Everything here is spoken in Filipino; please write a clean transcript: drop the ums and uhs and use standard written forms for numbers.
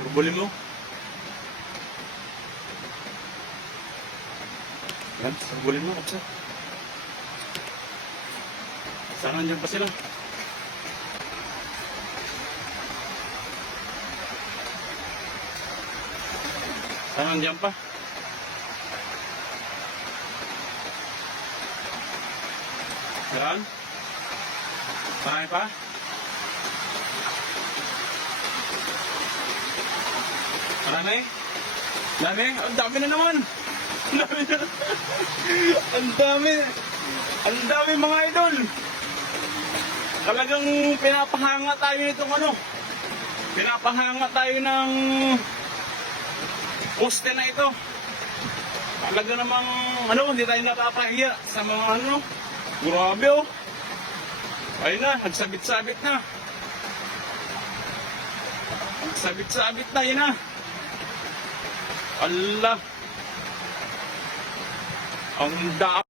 Turbulin mo. Yan, turbulin mo. Kapsa. Saan nandiyan pa sila? Saan nandiyan pa? Saan? Saan pa? Marami? Dami? Ang dami na naman! Ang dami na! Ang dami! Ang dami mga idol! Talagang pinapahanga tayo nitong ano? Pinapahanga tayo ng poste na ito. Talaga namang ano, hindi tayo napapahiya sa mga ano. Grabe oh! Ayun na, nagsabit-sabit na. Nagsabit-sabit na, yun na. Allah! Ang dami!